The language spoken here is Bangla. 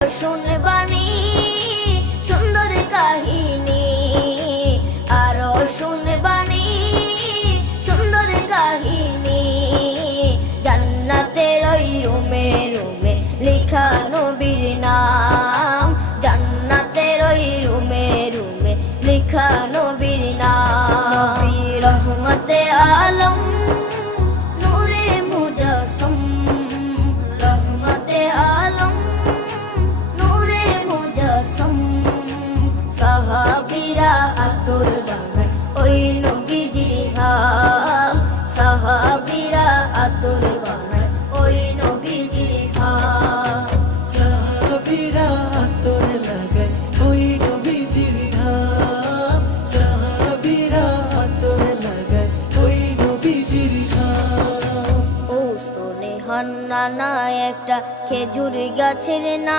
শুনবানি সুন্দর কাহিনী, আরো শুনবানি সুন্দর কাহিনী। জান্নাতের ওই রুমে রুমে লেখা নবীর নাম, জান্নাতের ওই রুমে রুমে লেখা নবীর নাম। নবী রহমতে আলম নূরে মুজাসসম, রহমতে আলম নূরে মুজাসসম। সাহাবীরা আতর বানায় ওই নবীজির ঘাম, সাহাবীরা আতর বানায় ওই নবীজির ঘাম। সাহাবীরা আতর লাগায় ওই নবীজির ঘাম, সাহাবীরা আতর লাগায় ওই নবীজির ঘাম। ও স্তনে হান্নানা একটা খেজুর গাছের নাম।